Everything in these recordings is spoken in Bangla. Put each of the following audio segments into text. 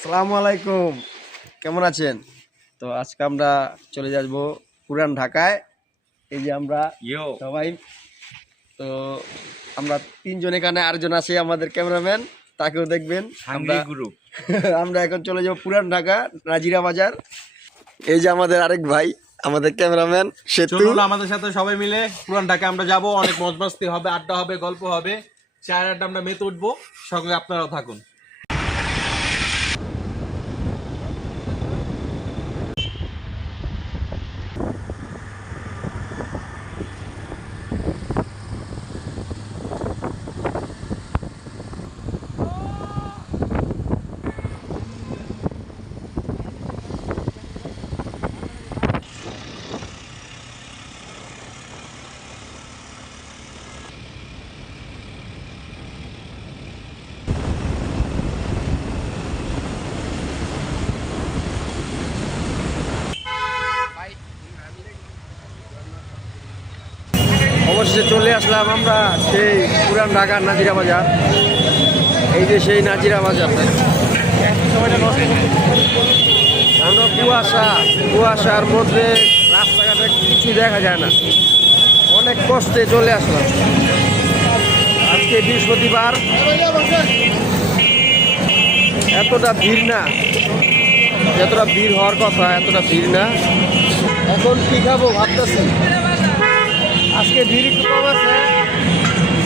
আসসালামু আলাইকুম, কেমন আছেন? তো আজকে আমরা চলে যাব পুরান ঢাকায়। এই যে আমরা সবাই, তো আমরা তিনজন, এখানে আরেকজন আছে আমাদের ক্যামেরাম্যান, তাকেও দেখবেন। আমরা গ্রুপ আমরা এখন চলে যাব পুরান ঢাকা, নাজিরা বাজার। এই যে আমাদের আরেক ভাই, আমাদের ক্যামেরাম্যান সেতু। আমাদের সাথে সবাই মিলে পুরান ঢাকা আমরা যাব, অনেক মজমস্তি হবে, আড্ডা হবে, গল্প হবে, চায়ের আড্ডা আমরা মেতে উঠবো। সঙ্গে আপনারাও থাকুন। অবশেষে চলে আসলাম আমরা সেই পুরান ঢাকার নাজিরা বাজার। এই যে সেই নাজিরা বাজার, কুয়াশার মধ্যে রাস্তাঘাটে কিছু দেখা যায় না, অনেক কষ্টে চলে আসলাম। আজকে বৃহস্পতিবার, এতটা ভিড় না, যতটা ভিড় হওয়ার কথা এতটা ভিড় না। এখন কি খাবো ভাবতেছি। আজকে ভিড় একটু কম আছে,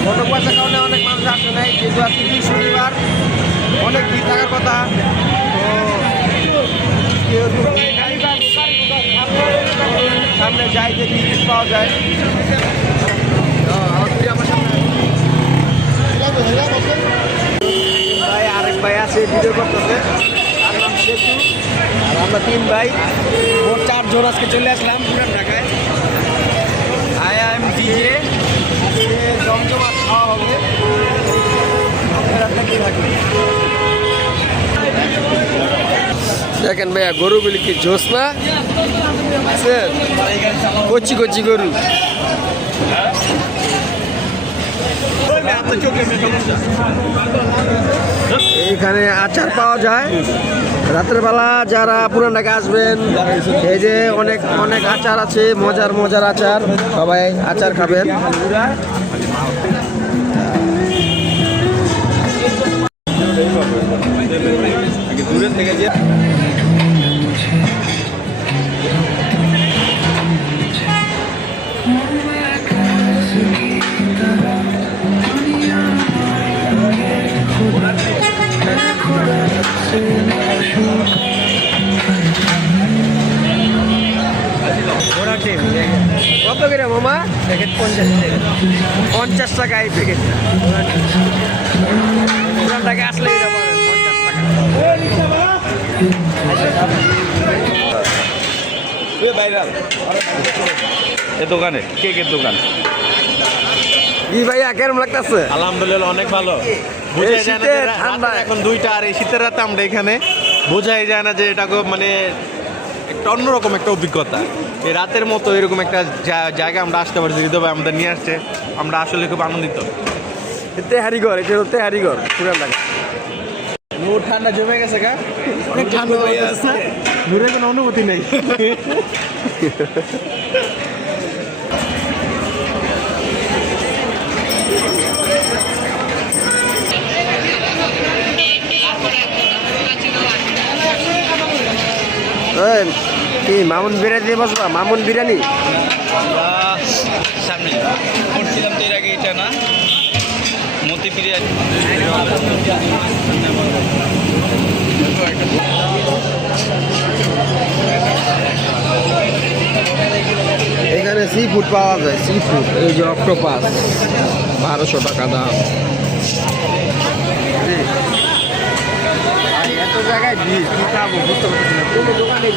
গত পয়সার কারণে অনেক মানুষ আসে নাই, কিন্তু আজকে বৃহস্পতিবার অনেক ভিড় থাকার কথা। তো সামনে যাই, দেখি পাওয়া যায়। আমার সামনে ভাই, আরেক ভাই আছে ভিডিও করতেছে, তার নাম সেতু। আর আমরা তিন ভাই, মোট 4 জন আজকে চলে আসলাম পুরান ঢাকায়। ডিজে আজকে জমজমাট খাওয়া হবে, দেখেন ভাইয়া, গরুগুলি কি জোস না, কচি কচি গরু। এখানে আচার পাওয়া যায় রাতের বেলা। যারা পুরান ঢাকা আসবেন, এই যে অনেক অনেক আচার আছে, মজার মজার আচার, সবাই আচার খাবেন। দূরে থেকে যে কত করে মামা? প্যাকেট 50 টাকা এই প্যাকেটটা। পুরান ঢাকা আসলে এটা পাবেন 50 টাকা। এ দোকানে কেকের দোকান। ই ভাইয়া কেমন লাগতেছে? আলহামদুলিল্লাহ অনেক ভালো। বোঝাই যায় না যে রাত এখন 2টা, আর এই শীতের রাতে আমরা এখানে, বোঝাই যায় না যে এটা মানে একটা অন্যরকম একটা অভিজ্ঞতা। এই রাতের মতো এরকম একটা জায়গা আমরা আসতে পারছি, হৃদয় ভাই আমাদের নিয়ে আসছে, আমরা আসলে খুব আনন্দিত। তেহারিঘর, এটা হচ্ছে তেহারিঘর পুরান ঢাকা। নূর ঠান্ডা জমে গেছে গা, অনেক ঠান্ডা হয়ে গেছে, নূরের কোনো অনুভূতি নেই। কি মামুন বিরিয়ানি দিয়ে বসবা? মামুন বিরিয়ানি সামনে করছিলাম তো এর আগে, এটা না মতি বিরিয়ানি। এখানে সি ফুড পাওয়া যায়, সি ফুড। এই যে অক্টোপাস, 1200 টাকা দাম। এত জায়গায় ভিড়, কি খাবো বুঝতে পারছি না। কোনো দোকানে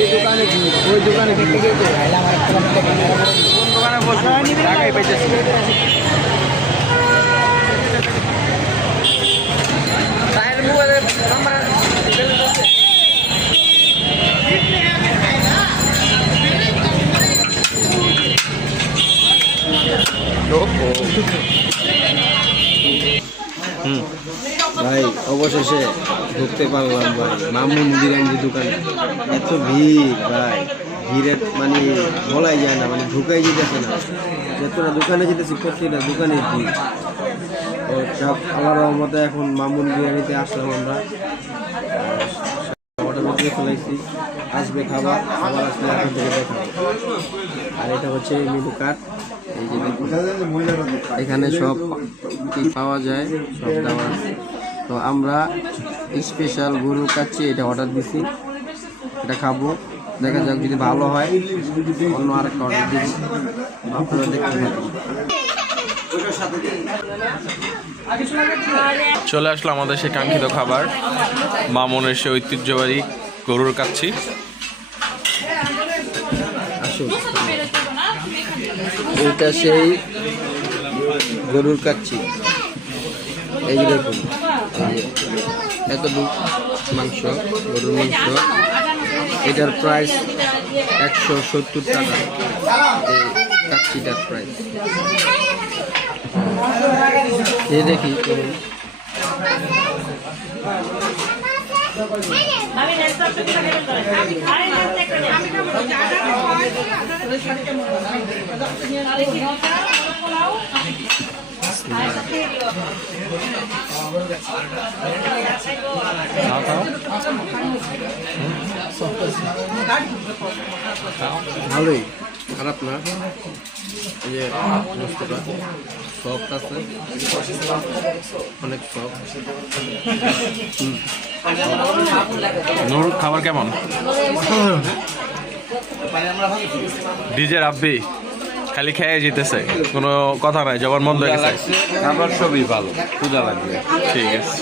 এই দোকানে ভিড়, ওই দোকানে ভিড়, কোন দোকানে বলছি টাকাই পাইতেছি। ভাই অবশেষে ঢুকতে পারলাম ভাই মামুন বিরিয়ানির দোকানে। এত ভিড় ভাই, ভিড়ের মানে বলাই যায় না, মানে ঢুকাই যেতেছে না। যতটা দোকানে যেতেছি প্রত্যেকটা দোকানে ভিড়। তো সব আল্লাহর রহমতে এখন মামুন বিরিয়ানিতে আসলাম আমরা। অর্ডার করে ফেলাইছি, আসবে খাবার আসলে এখন থেকে দেখাবো। আর এটা হচ্ছে মেনু কার্ড, এই যে দেখুন এখানে সব কি পাওয়া যায় সব দেওয়া আছে। তো আমরা স্পেশাল গরুর কাচ্চি এটা অর্ডার দিছি, এটা খাবো, দেখা যাক যদি ভালো হয় অন্য আরেকটা অর্ডার দিচ্ছি, আপনারা দেখতে পাবেন। চলে আসলো আমাদের সেই কাঙ্ক্ষিত খাবার, মামুনের সে ঐতিহ্যবাহী গরুর কাচ্চি। আসুন, এটা সেই গরুর কাচ্চি, এই যে দেখুন এতটুকু মাংস, গরুর মাংস। এটার প্রাইস 170 টাকা, এই কাচ্চিটার প্রাইস। এই দেখি ভালোই, খারাপ না। এই যে মস্তটা সফট আছে, অনেক সফট। নূর খাবার কেমন? ডিজে রাব্বি খালি খেয়ে যেতেছে, কোনো কথা নাই, জবান বন্ধ হয়ে গেছে। খাবার সবই ভালো, পূজা লাগবে। ঠিক আছে,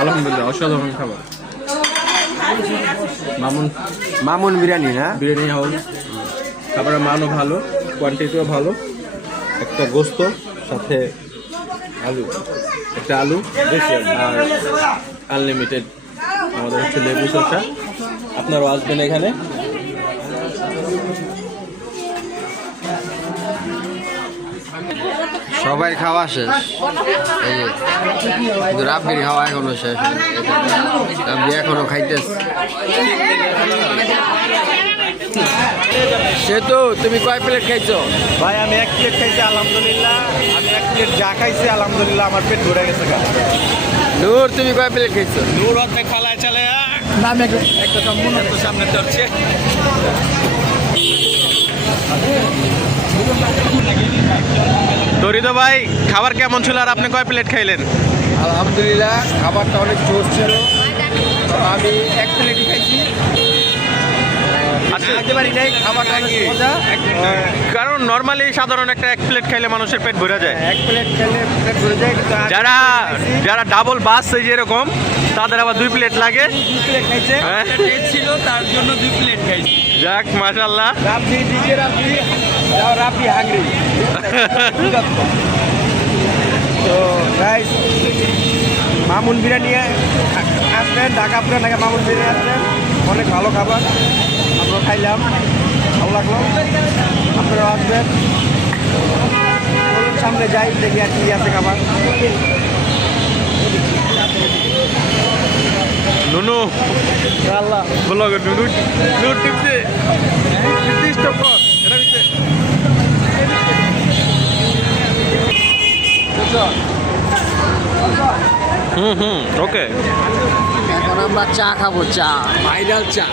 আলহামদুলিল্লাহ অসাধারণ খাবার। মামুন বিরিয়ানি না, বিরিয়ানি হাউস, খাবারের মানও ভালো, কোয়ান্টিটিও ভালো। একটা গোস্ত সাথে আলু, একটা আলু আর আনলিমিটেড আমাদের হচ্ছে লেবু শসা। আপনারাও আসবেন এখানে। সবাই খাওয়া শেষ, এই যে কিন্তু রাব্বির খাওয়া এখনো শেষ হয়নি। রাব্বি এখনো খাইতেছে। সেতু, তুমি কয় প্লেট খাইছো? ভাই আমি 1 প্লেট খাইছি আলহামদুলিল্লাহ, আমি 1 প্লেট যা খাইছি আলহামদুলিল্লাহ আমার পেট ভরে গেছে। নূর, তুমি কয় প্লেট খাইছো? দূর হতে খালায় চলে একটা সম্পূর্ণ তো সামনে চড়ছে। তরিদ ভাই খাবার কেমন ছিল আর আপনি কয় প্লেট খাইলেন? আলহামদুলিল্লাহ, খাবারটা অনেক জোর ছিল। আমি 1 প্লেটই খাইছি, খেতে পারি নাই। খাবারটা অনেক মজা, কারণ নর্মালি সাধারণ একটা 1 প্লেট খাইলে মানুষের পেট ভরে যায়। 1 প্লেট খেলে পেট ভরে যায়। কিন্তু যারা ডাবল বাস এই যেরকম, তাদের আবার 2 প্লেট লাগে। 2 প্লেট খাইছে, হ্যাঁ? ছিল তার জন্য 2 প্লেট খাইছি। যাক মাশাআল্লাহ। রাব্বি, ডিজে রাব্বি, রাব্বি হাঙ্গরি। তো গাইস, মামুন বিরিয়ানি আসবেন, ঢাকা পুরান ঢাকা মামুন বিরিয়ানি আসবেন, অনেক ভালো খাবার। আমরা খাইলাম, ভালো লাগলো, আপনারাও আসবেন। সামনে যাই, দেখি আর কি আছে খাবার। নুনু আল্লাহ ব্লগ নুনু নুনু টিপছে স্টপ কর এটা দিতে। ওকে, এখন আমরা চা খাবো, চা, ভাইরাল চা।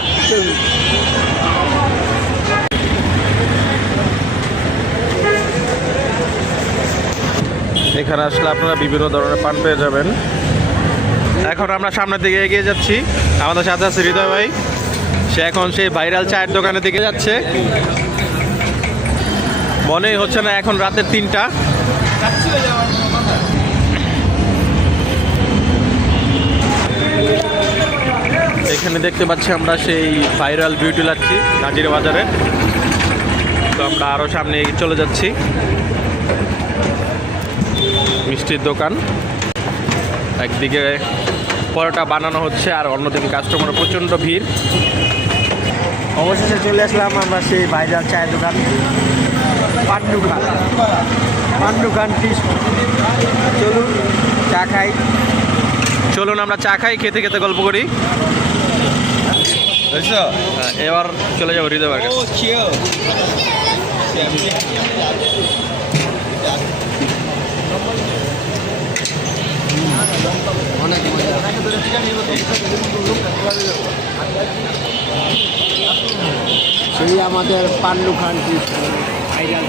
এখানে আসলে আপনারা বিভিন্ন ধরনের পান পেয়ে যাবেন। এখন আমরা সামনের দিকে এগিয়ে যাচ্ছি, আমাদের সাথে আছে হৃদয় ভাই, সে এখন সেই ভাইরাল চায়ের দোকানের দিকে যাচ্ছে। মনেই হচ্ছে না এখন রাতের 3টা। এখানে দেখতে পাচ্ছি আমরা সেই ভাইরাল বিউটি লাচ্ছি নাজির বাজারে। তো আমরা আরও সামনে এগিয়ে চলে যাচ্ছি। মিষ্টির দোকান, একদিকে পরোটা বানানো হচ্ছে আর অন্যদিকে কাস্টমারের প্রচণ্ড ভিড়। অবশেষে চলে আসলাম আমরা সেই ভাইরাল চায়ের দোকান। পান্ডু খান। পান্ডু খান টি। চলুন চা খাই। চলুন আমরা চা খাই, খেতে খেতে গল্প করি। বুঝছো? এবার চলে যাবো হৃদয় বার্গার। ও চিও অনেক মজা। সেই আমাদের পান্ডু খান টি ভাইরাল।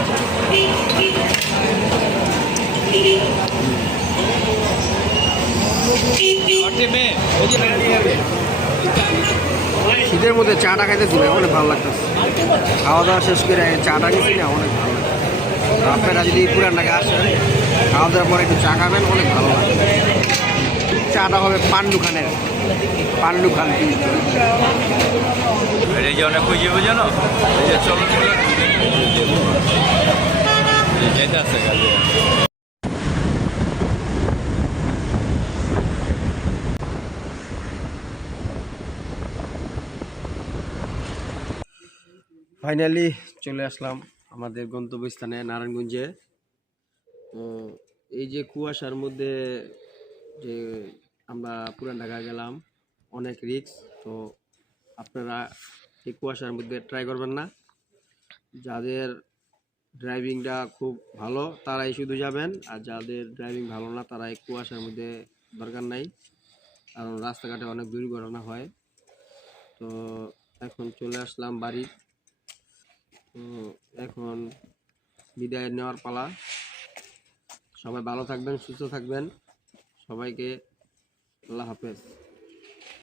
শীতের মধ্যে চাটা খাইতেছি ভাই, অনেক ভালো লাগতেছে। খাওয়া দাওয়া শেষ করে চাটা নিচ্ছি না, অনেক ভালো লাগে। আপনারা যদি পুরান ঢাকায় আসেন, খাওয়া দাওয়ার পরে একটু চা খাবেন, অনেক ভালো লাগে। চাটা হবে পান্ডু খানের, পান্ডু খান টি। এই যে অনেক খুঁজে বুঝানো, এই যে চলো যেতে আছে কাজে। ফাইনালি চলে আসলাম আমাদের গন্তব্যস্থানে নারায়ণগঞ্জে। তো এই যে কুয়াশার মধ্যে যে আমরা পুরান ঢাকা গেলাম, অনেক রিস্ক। তো আপনারা এই কুয়াশার মধ্যে ট্রাই করবেন না। যাদের ড্রাইভিংটা খুব ভালো তারাই শুধু যাবেন, আর যাদের ড্রাইভিং ভালো না তারা এই কুয়াশার মধ্যে দরকার নাই, কারণ রাস্তাঘাটে অনেক দুর্ঘটনা হয়। তো এখন চলে আসলাম বাড়ি। তো এখন বিদায় নেওয়ার পালা। সবাই ভালো থাকবেন, সুস্থ থাকবেন। সবাইকে আল্লাহ হাফেজ।